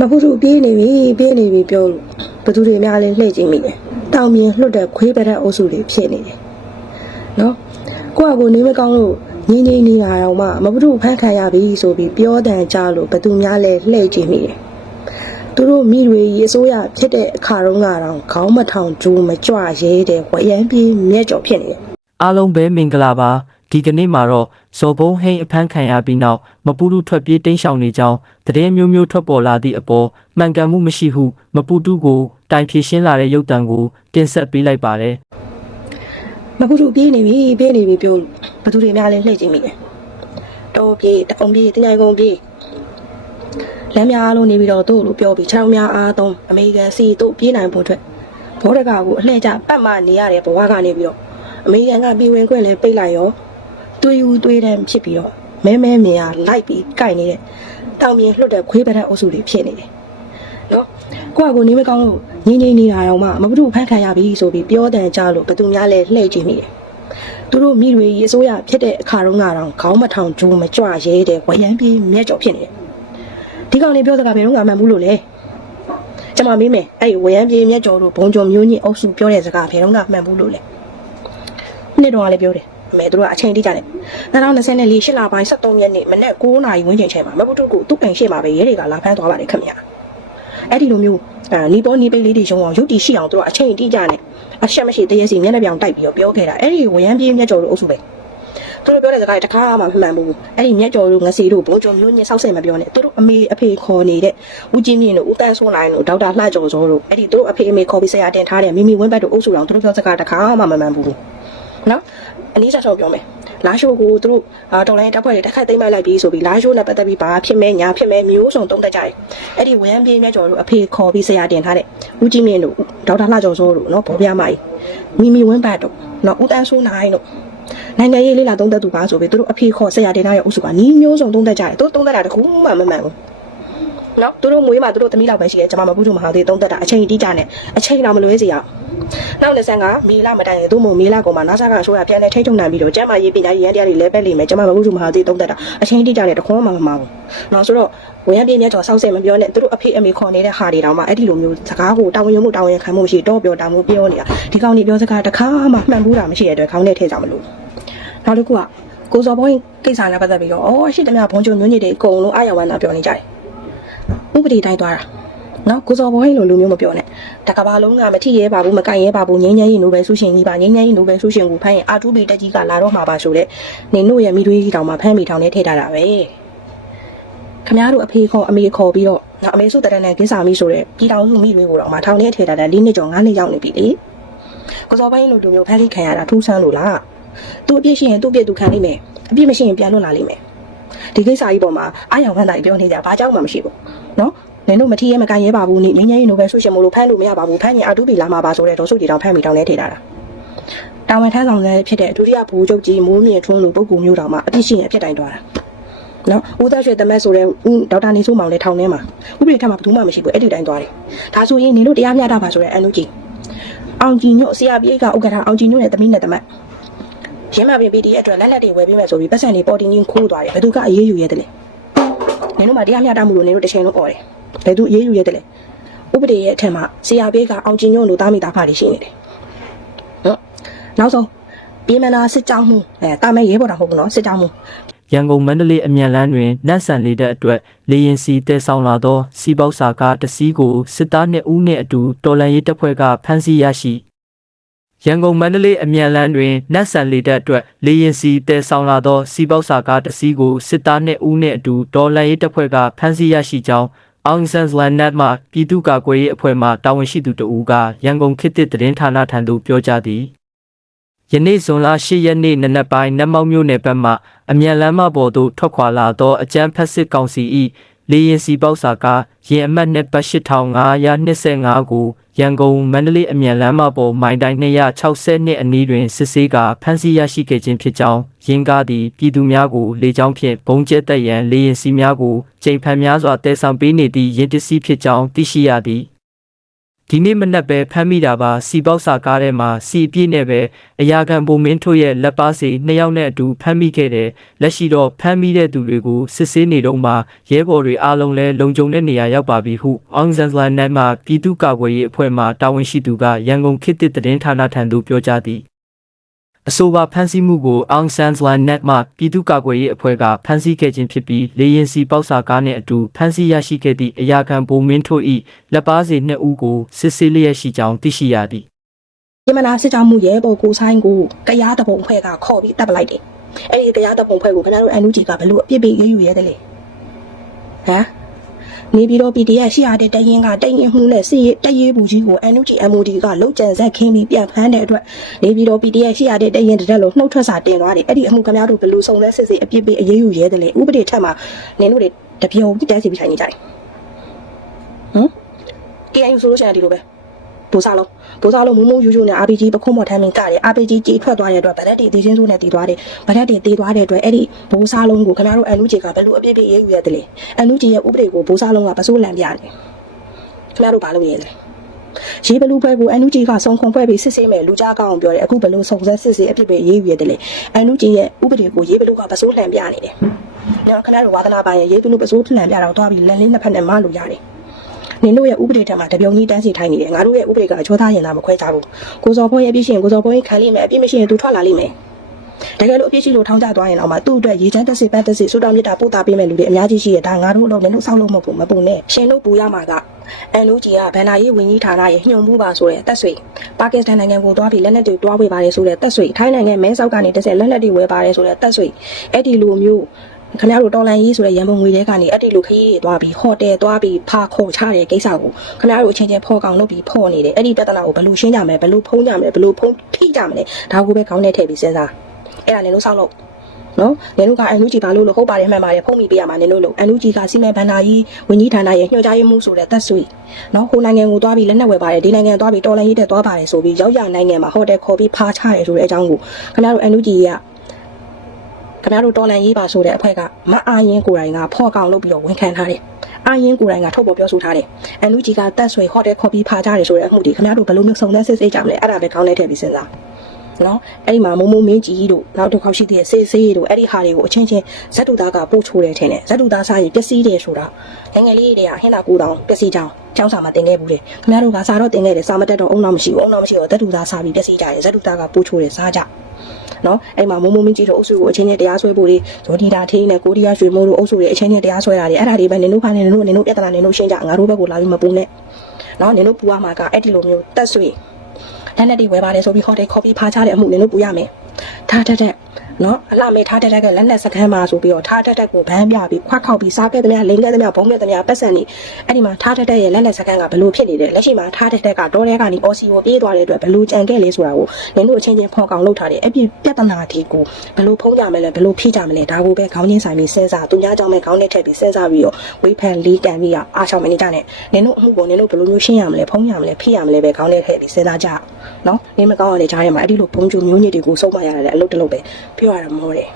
မပုစုပြေးနေပြီပြေးနေပြီပြောလို့ဘသူတွေများလဲလှည့်ကြည့်မိတယ်တောင်မြင်လွတ်တဲ့ခွေးပရက်အုပ်စုတွေဖြစ်နေတယ်နော်ကိုကကိုနေမကောင်းလို့ငင်းငင်းနေတာတော့မှမပုစုဖန်ခံရပြီဆိုပြီးပြောတန်ကြလို့ဘသူများလဲလှည့်ကြည့်မိတယ်သူတို့မိတွေရေအစိုးရဖြစ်တဲ့အခါတုန်းကတော့ခေါင်းမထောင်ကျူးမကြွရဲတဲ့ဝရမ်းပြေးမြက်ကြော်ဖြစ်နေတယ် အားလုံးပဲမင်္ဂလာပါဒီကနေ့မှာတော့ဇော်ဘုံဟိန်အဖမ်းခံရပြီးနောက်မပူတူထွက်ပြေးတိမ်းရှောင်နေကြောင်းသတင်းမျိုးမျိုးထွက်ပေါ်လာသည့်အပေါ်မှန်ကန်မှုမရှိဟုမပူတူကိုတိုင်ဖြေရှင်းလာတဲ့ရုပ်တံကိုတင်ဆက်ပေးလိုက်ပါတယ်မပုစုပြေးနေပြီပြေးနေပြီပြောလို့ဘသူတွေများလဲလှည့်ကြည့်မိတယ်တော့ပြေးတအောင်ပြေးတညိုင်ကုန်ပြေးလမ်းများအားလုံးနေပြီးတော့တို့လို့ပြောပြီးခြေထောက်များအားသုံးအမေရိကန်စီတို့ပြေးနိုင်ဖို့အတွက်ဘောရကကိုအလှည့်ကျပတ်မှနေရတဲ့ဘဝကနေပြီးတော့ အမေရိကန်ကပြည်ဝင်ခွင့်လဲပိတ်လိုက်ရောတွေးယူတွေးတမ်းဖြစ်ပြီးတော့မဲမဲမြင်ရလိုက်ပြီးကြိုက်နေတဲ့တောင်မြင်လွတ်တဲ့ခွေးပရက်အုပ်စုတွေဖြစ်နေတယ်နော်ကိုကကိုနေမကောင်းလို့ငင်းငင်းနေတာတော့မှမဘုဒ္ဓဖန်ခံရပြီဆိုပြီးပြောတန်ကြလို့ဘသူများလဲလှည့်ကြည့်မိတယ်သူတို့မိတွေရေအစိုးရဖြစ်တဲ့အခါတုန်းကတော့ခေါင်းမထောင်ကျူးမကြွရဲတဲ့ဝရမ်းပြေးမြက်ကြော်ဖြစ်နေတယ်ဒီကောင်လေးပြောစကားဘယ်တော့မှမှန်ဘူးလို့လဲကျွန်မမေးမယ်အဲ့ဒီဝရမ်းပြေးမြက်ကြော်တို့ဘုံကြော်မျိုးညစ်အုပ်စုပြောတဲ့စကားဘယ်တော့မှမှန်ဘူးလို့လဲ နှစ်တော့ကလည်းပြောတယ်အမေတို့ကအချိန်တိကျတယ်2024ရှစ်လပိုင်း23ရက်နေ့မနေ့9နာရီဝန်းကျင်ချိန်မှာမဘုဒ္ဓကိုသူ့အိမ်ရှိမှာပဲရဲတွေကလာဖမ်းသွားပါတယ်ခင်ဗျာအဲ့ဒီလိုမျိုးအာနီပေါ်နီပိတ်လေးတွေရှုံအောင်ရုပ်တည်ရှိအောင်သူတို့အချိန်အတိအကျနဲ့အရှက်မရှိတရေစီမျက်နှာပြောင်တိုက်ပြီးတော့ပြောခဲ့တာအဲ့ဒီဝရမ်းပြေးမျက်ကြော်တို့အုပ်စုပဲသူတို့ပြောတဲ့စကားတခါမှမမှန်ဘူးအဲ့ဒီမျက်ကြော်တို့ငစီတို့ဘုံကြုံမျိုးညစ်ဆောက်ဆင်မပြောနဲ့သူတို့အမေအဖေခေါ်နေတဲ့ဦးကြီးမြင့်တို့ဦးတန်းဆွန်းနိုင်တို့ဒေါက်တာလှကျော်စောတို့အဲ့ဒီသူတို့အဖေအမေခေါ်ပြီးဆရာတင်ထားတဲ့မိမိဝင်းဘတ်တို့အုပ်စုတော်သူတို့ပြောစကားတခါမှမမှန်ဘူး နော်အနည်းဆက်ဆုံးပြောမယ်လာရှိုးကိုသူတို့အာတော်လိုင်းတက်ဖွဲ့တွေတက်ခတ်သိမ့်မိုက်လိုက်ပြီးဆိုပြီးလာရှိုးနဲ့ပတ်သက်ပြီးဘာဖြစ်မဲညာဖြစ်မဲမျိုးစုံတုံးတက်ကြတယ်အဲ့ဒီဝရမ်းပြေးမြတ်ကျော်တို့အဖေခေါ်ပြီးဆရာတင်ထားတဲ့ဦးကြီးမြင့်တို့ဒေါက်တာလှကျော်စိုးတို့နော်ဘောပြမကြီးမိမိဝင်းဘတ်တို့နော်ဦးတန်းဆိုးနိုင်တို့နိုင်ငံရေးလေးလာသုံးသက်သူပါဆိုပြီးသူတို့အဖေခေါ်ဆရာတင်ထားတဲ့အုပ်စုကနီးမျိုးစုံတုံးတက်ကြတယ်သူတို့တုံးတက်တာတခုမှမမှန်ဘူး နော်သူတို့မွေးမှာသူတို့သမီးလောက်ပဲရှိတယ်ကျွန်မမပုထုမဟာသေးတုံးတက်တာအချိန်တိကျနဲ့အချိန်တော့မလွဲစေရအောင်နောက်25မေလမတိုင်ရင်သူ့မို့မေလကောင်မှာ NASA ကအစိုးရပြန်လဲထိထုံနိုင်ပြီးတော့ကျမ်းမာရေးပညာရေးရန်တရားတွေလဲပက်လိမ့်မယ်ကျွန်မမပုထုမဟာသေးတုံးတက်တာအချိန်တိကျနဲ့တခွန်းမှမမှာဘူးနော်ဆိုတော့ဝရပြင်းမြတ်ကျော်စောက်ဆဲမပြောနဲ့သူတို့အဖေအမေခေါ်နေတဲ့ဟာတွေတောင်မှအဲ့ဒီလိုမျိုးစကားကိုတာဝန်ယူမှုတာဝန်ခံမှုမရှိတော့ပြောတာမျိုးပြောနေတာဒီကောင်ကြီးပြောစကားတခါမှမှန်ဘူးတာမရှိတဲ့အတွက်ခေါင်းနဲ့ထည့်ကြမလို့နောက်တစ်ခုကကိုစော်ဘုန်းကိစ္စနဲ့ပတ်သက်ပြီးတော့အော်ရှိသမျှဘုံချုံမျိုးညစ်တွေအကုန်လုံးအာရဝန္တာပြောနေကြတယ် ဥပဒေတိုင်းသွားတာနော်ကိုစော်ဘွားဟိလိုလူမျိုးမပြောနဲ့တကဘာလုံးကမထီရဲပါဘူးမကင်ရဲပါဘူးငင်းငင်းရင်နိုဘယ်ဆုရှင်ကြီးပါငင်းငင်းရင်နိုဘယ်ဆုရှင်ကိုဖမ်းရင်အာတူဘီတက်ကြီးကလာတော့မှာပါဆိုတဲ့နေတို့ရဲ့မိသွေးကြီးတောင်မှဖမ်းမိထောင်နဲ့ထည့်ထားတာပဲခမားတို့အဖေခေါ်အမေခေါ်ပြီးတော့နော်အမေစုတရနဲ့ကင်းစာမိဆိုတဲ့ပြည်တော်စုမိသွေးကိုတော့မှထောင်နဲ့ထည့်ထားတာ၄နှစ်ကျော်၅နှစ်ရောက်နေပြီလေကိုစော်ဘွားဟိလိုလူမျိုးဖမ်းဆီးခံရတာထူးဆန်းလို့လားသူအပြစ်ရှိရင်သူ့ပြစ်သူခံလိမ့်မယ်အပြစ်မရှိရင်ပြန်လွတ်လာလိမ့်မယ် ဒီကိစ္စကြီးပေါ်မှာအာရုံခံတာပြောနေကြဘာကြောင့်မှမရှိဘူးနော်နင်တို့မထီးရဲမကန်ရဲပါဘူးနိငင်းငင်းနိုဘယ်ဆုရှင်မို့လို့ဖမ်းလို့မရပါဘူးဖမ်းရင်အာတူဘီလာမှာပါဆိုတဲ့ဒေါ်စုကြီးတောင်ဖမ်းပြီးတောင်းလဲထေတာတာတာဝန်ထမ်းဆောင်တဲ့ဖြစ်တဲ့ဒုတိယဘူချုပ်ကြီးမိုးမြင့်ထွန်းလိုပုဂ္ဂိုလ်မျိုးတောင်မှအပြစ်ရှိရင်အပြစ်တိုင်သွားတာနော်ဦးသားရွှေတမက်ဆိုတဲ့ဦးဒေါက်တာနေဆိုးမောင်လည်းထောင်ထဲမှာဥပဒေထက်မှာဘယ်သူမှမရှိဘူးအဲ့ဒီတိုင်းသွားတယ်ဒါဆိုရင်နင်တို့တရားမျှတပါဆိုတဲ့အန်လူကြီးအောင်ကြီးညွတ်ဆရာပြေးကဥက္ကဋ္ဌအောင်ကြီးညွတ်နဲ့တမီးနဲ့တမက် ရင်းမပင် PD အတွက်လက်လက်တွေဝယ်ပေးမယ်ဆိုပြီးပတ်စံတွေပေါ်တင်ချင်းခိုးသွားတယ်ဘယ်သူကအရေးယူရဲတယ်လဲနင်တို့မှတရားမျှတမှုလို့နင်တို့တစ်ချိန်လုံးអော်တယ်ဘယ်သူအေးအေးယူရတယ်လဲဥပဒေရဲ့အထက်မှာဆရာပေးကအောင်ကျင်ညွန့်လို့တာမိတာဖာတွေရှိနေတယ်နော်နောက်ဆုံးပြည်မနာစစ်ကြောင်းမှုအဲတာမဲရဲဘော်တာမဟုတ်ဘူးနော်စစ်ကြောင်းမှုရန်ကုန်မန္တလေးအမြန်လမ်းတွင်နတ်ဆန်လေးတဲ့အတွက်လေရင်စီတဲဆောင်လာသောစီပေါက်စာကားတစ်စီးကိုစစ်သားနှစ်ဦးနှင့်အတူတော်လန်ရေးတပ်ဖွဲ့ကဖမ်းဆီးရရှိ ရန်ကုန်မန္တလေးအမြန်လမ်းတွင်နတ်ဆန်လေးတဲ့အတွက်လေရင်စီတဲဆောင်လာသောစီပေါက်စာကားတစ်စီးကိုစစ်သားနှစ်ဦးနှင့်အတူတော်လန်ရေးတပ်ဖွဲ့ကဖမ်းဆီးရရှိကြောင်းအောင်ဆန်ဇလန်နတ်မှပြည်သူ့ကာကွယ်ရေးအဖွဲ့မှတာဝန်ရှိသူတဦးကရန်ကုန်ခေတ်သစ်သတင်းဌာနထံသို့ပြောကြားသည်ယနေ့ဇွန်လ10ရက်နေ့နနက်ပိုင်းနတ်မောက်မြို့နယ်ဘက်မှအမြန်လမ်းမပေါ်သို့ထွက်ခွာလာသောအကြမ်းဖက်စစ်ကောင်စီ၏ လေရင်စီပေါက်စာကားရင်အမှတ်နဲ့ပတ်8525ကိုရန်ကုန်မန္တလေးအမြန်လမ်းမပေါ်မိုင်တိုင်း260နှစ်အနီးတွင်စစ်ဆေးကဖမ်းဆီးရရှိခဲ့ခြင်းဖြစ်ကြောင်းရင်းကားသည်ပြည်သူများကိုလေကြောင်းဖြင့်ဘုံကျဲတက်ရန်လေရင်စီများကိုချိန်ဖန်များစွာတည်ဆောင်ပေးနေသည့်ရင်းတစီဖြစ်ကြောင်းသိရှိရသည် ဒီနေ့မနက်ပဲဖမ်းမိတာပါစီပေါက်စာကားထဲမှာစီအပြည့်နဲ့ပဲအရာခံပုံမင်းထုတ်ရဲ့လက်ပါစီနှစ်ယောက်နဲ့အတူဖမ်းမိခဲ့တယ်လက်ရှိတော့ဖမ်းမိတဲ့သူတွေကိုစစ်ဆေးနေတော့မှရဲဘော်တွေအားလုံးလဲလုံခြုံတဲ့နေရာရောက်ပါပြီဟုအောင်ဇန်ဇလန်နတ်မှပြည်သူ့ကာကွယ်ရေးအဖွဲ့မှတာဝန်ရှိသူကရန်ကုန်ခေတ်သစ်သတင်းဌာနထံသို့ပြောကြားသည် အဆိုပါဖမ်းဆီးမှုကိုအောင်ဆန်ဇလန်နက်မှပြည်သူ့ကာကွယ်ရေးအဖွဲ့ကဖမ်းဆီးခဲ့ခြင်းဖြစ်ပြီးလေရင်စီပေါက်စာကားနှင့်အတူဖမ်းဆီးရရှိခဲ့သည့်အရာခံပုံမင်းထုတ်၏လက်ပါစီနှစ်ဦးကိုစစ်ဆေးလျက်ရှိကြောင်းသိရှိရသည်ယမနာစစ်ကြောမှုရဲဘော်ကိုဆိုင်ကိုတရားတပုံဖွဲ့ကခေါ်ပြီးတပ်ပလိုက်တယ်အဲ့ဒီတရားတပုံဖွဲ့ကိုခင်ဗျားတို့အန်ယူဂျီကဘလို့အပြစ်ပေးရေးယူရဲတယ်လေဟမ် နေပြီးတော့ PDF ရှိရတဲ့တရင်ကတရင်မှုနဲ့စစ်ရေးတရေးဘူးကြီးကို NUG MOD ကလုံခြံဆက်ခင်းပြီးပြန်ဖမ်းတဲ့အတွက်နေပြီးတော့ PDF ရှိရတဲ့တရင်တစ်တက်လို့နှုတ်ထွက်စာတင်သွားတယ်အဲ့ဒီအမှုခင်ဗျားတို့ဘလို့စုံလဲစစ်စစ်အပြစ်ပေးအရေးယူရဲတယ်လေဥပဒေထက်မှာနင်တို့တွေတပြုံတန်းစီပြီးထိုင်နေကြတယ်ဟမ် KNU ဆိုလို့ရှိရင်ဒီလိုပဲ ဘိုးစားလုံးဘိုးစားလုံးမုံမုံယူယူနဲ့ RPG ပခုံးမထမ်းမင်းကတယ် RPG ကြီးထွက်သွားတဲ့အတွက်ဗရက်တီသေးချင်းစုနဲ့တည်သွားတယ်ဗရက်တီတည်သွားတဲ့အတွက်အဲ့ဒီဘိုးစားလုံးကိုခင်ဗျားတို့အန်နူဂျီကဘယ်လိုအပြည့်ပြည့်ရေးယူရတယ်လဲအန်နူဂျီရဲ့ဥပဒေကိုဘိုးစားလုံးကပစိုးလန်ပြတယ်ခင်ဗျားတို့ဘာလုပ်ရဲလဲရေးဘလူးဘဲကိုအန်နူဂျီကစုံခွန်ဖွဲ့ပြီးစစ်ဆေးမယ်လူကြားကောင်းပြောတယ်အခုဘယ်လိုစုံစမ်းစစ်ဆေးအပြည့်ပြည့်ရေးယူရတယ်လဲအန်နူဂျီရဲ့ဥပဒေကိုရေးဘလူးကပစိုးလန်ပြနေတယ်ညခင်ဗျားတို့ဝါသနာပိုင်းရဲ့ရေးဘလူးပစိုးလန်ပြတော့တွားပြီးလန်လေးနှစ်ဖက်နဲ့မလို့ရတယ် နင်တို့ရဲ့ဥပဒေထက်မှာတပြုံကြီးတန်းစီထိုင်နေတယ်ငါတို့ရဲ့ဥပဒေကအချောသားရင်သာမခွဲကြဘူးကိုစော်ဘုန်းရဲ့အပြစ်ရှင်ကိုစော်ဘုန်းရင်ခံလိမ့်မယ်အပြစ်မရှိရင်သူထွက်လာလိမ့်မယ်တကယ်လို့အပြစ်ရှိလို့ထောင်းကြသွားရင်တော့မှသူ့အတွက်ရေချမ်းတက်စီပန်းတက်စီဆူတောင်းမြတ်တာပို့တာပေးမယ်လူတွေအများကြီးရှိရဒါငါတို့တော့နင်တို့စောက်လို့မဟုတ်ဘူးမပုံနဲ့ရှင်တို့ပူရမှာကအန်လူကြီးကဗန်နာရေးဝင်ကြီးဌာနရဲ့ညှို့မှုပါဆိုတဲ့တက်ဆွေပါကစ္စတန်နိုင်ငံကိုသွားပြီးလက်နက်တွေတွားဝေပါတယ်ဆိုတဲ့တက်ဆွေထိုင်းနိုင်ငံမဲဆောက်ကနေတစ်ဆက်လက်နက်တွေဝယ်ပါတယ်ဆိုတဲ့တက်ဆွေအဲ့ဒီလိုမျိုး ခင်ဗျားတို့တော်လန်ရေးဆိုတဲ့ရန်ပုံငွေတွေကနေအဲ့ဒီလိုခရီးတွေသွားပြီးဟိုတယ်သွားပြီးဖာခေါ်ချတဲ့ကိစ္စကိုခင်ဗျားတို့အချင်းချင်းဖော်ကောင်လုပ်ပြီးဖော်နေတယ်အဲ့ဒီပြဿနာကိုဘယ်လိုရှင်းကြမလဲဘယ်လိုဖုံးကြမလဲဘယ်လိုဖုံးထိကြမလဲဒါကိုပဲခေါင်းထဲထည့်ပြီးစဉ်းစားအဲ့ဒါလည်းလို့ဆောက်လို့နော်နင်တို့ကအန်လူဂျီပါလို့လို့ဟုတ်ပါတယ်မှန်ပါတယ်ဖုံးမိပေးရမှာနင်တို့လို့အန်လူဂျီကစီမံဘန်နာကြီးဝန်ကြီးဌာနရဲ့ညွှန်ကြားရေးမှူးဆိုတဲ့သက်ဆွေနော်ဟိုနိုင်ငံကိုသွားပြီးလက်နက်ဝယ်ပါတယ်ဒီနိုင်ငံသွားပြီးတော်လန်ရေးတဲ့သွားပါတယ်ဆိုပြီးရောက်ရနိုင်ငံမှာဟိုတယ်ခေါ်ပြီးဖာချရဲဆိုတဲ့အကြောင်းကိုခင်ဗျားတို့အန်လူဂျီက ခင်ဗျားတို့တော်လန်ရေးပါဆိုတဲ့အဖွဲ့ကမအားရင်ကိုယ်တိုင်ကဖော့ကောင်လုပ်ပြီးတော့ဝန်ခံထားတယ်။အားရင်ကိုယ်တိုင်ကထုတ်ပေါ်ပြောဆိုထားတယ်။အန်လူဂျီကတက်ဆွေဟိုတယ်ခေါ်ပြီးဖာကြတယ်ဆိုတဲ့အမှုတွေခင်ဗျားတို့ဘယ်လိုမျိုးစုံစမ်းစစ်ဆေးကြမလဲအဲ့ဒါပဲကောင်းတဲ့ထည့်ပြီးစဉ်းစား။ နော်အဲ့ဒီမှာမုံမုံမင်းကြီးတို့နောက်တစ်ခေါက်ရှိသေးတဲ့စေးစေးတို့အဲ့ဒီဟာတွေကိုအချင်းချင်းဇက်တူသားကပို့ချိုးတယ်ထင်တယ်ဇက်တူသားစားရင်ပျက်စီးတယ်ဆိုတာနိုင်ငံလေးတွေကဟင်းသာကိုတောင်ပျက်စီးကြအောင်ကျောင်းစာမှာတင်ခဲ့ဘူးလေခင်ဗျားတို့ကစားတော့တင်ခဲ့တယ်စာမတက်တော့အုံနောက်မရှိဘူးအုံနောက်မရှိတော့ဇက်တူသားစားပြီးပျက်စီးကြတယ်ဇက်တူသားကပို့ချိုးတယ်စားကြနော်အဲ့မှာမုံမုံမင်းကြီးတို့အုပ်စုကိုအချင်းချင်းတရားစွဲဖို့တွေဇော်ဒီတာထေးနဲ့ကိုရီးယားရွှေမိုးတို့အုပ်စုတွေအချင်းချင်းတရားစွဲတာတွေအဲ့ဒါတွေပဲနင်တို့ဖာနေနင်တို့နင်တို့ပြဿနာနင်တို့ရှင်းကြငါတို့ဘက်ကိုလာပြီးမပူနဲ့နော်နင်တို့ပူရမှာကအဲ့ဒီလိုမျိုးတက်ဆွေ လက်နဲ့တွေဝယ်ပါတယ်ဆိုပြီးဟိုတယ်ခေါ်ပြီးဖာချတဲ့အမှုနင်တို့ပူရမယ် ထားတက်တက်နော်အလှမေထားတက်တက်ကလက်နဲ့စကမ်းမှာဆိုပြီးတော့ထားတက်တက်ကိုဘန်းပြပြီးခွက်ခောက်ပြီးစားခဲ့တဲ့မြလိန်ခဲ့တဲ့မြဘုံခဲ့တဲ့မြပတ်စံနေအဲ့ဒီမှာထားတက်တက်ရဲ့လက်နဲ့စကမ်းကဘလို့ဖြစ်နေတယ်လက်ရှိမှာထားတက်တက်ကတော့တဲကနေအော်စီကိုပြေးသွားတဲ့အတွက်ဘလို့ကြံခဲ့လဲဆိုတာကိုနင်တို့အချင်းချင်းဖော်ကောင်လုပ်ထားတယ်အဲ့ဒီပြဿနာဒီကိုဘလို့ဖုံးကြမလဲဘလို့ဖြည့်ကြမလဲဒါကိုပဲခေါင်းချင်းဆိုင်ပြီးစဉ်းစားသူများကြောင့်ပဲခေါင်းနဲ့ထည့်ပြီးစဉ်းစားပြီးတော့ဝေးဖန်လေးကန်ပြီးတော့အားချောင်းမနေကြနဲ့နင်တို့အမှုကိုနင်တို့ဘလို့မျိုးရှင်းရမလဲဖုံးရမလဲဖြည့်ရမလဲပဲခေါင်းနဲ့ထည့်ပြီးစဉ်းစားကြနော်နင်မကောင်းရတဲ့ကြားထဲမှာအဲ့ဒီလိုဘုံကျူမျိုးညစ်တွေကိုစုံမရတာလည်းအလုပ်တစ်လုပ်ပဲပြောရတာမဟုတ်တယ်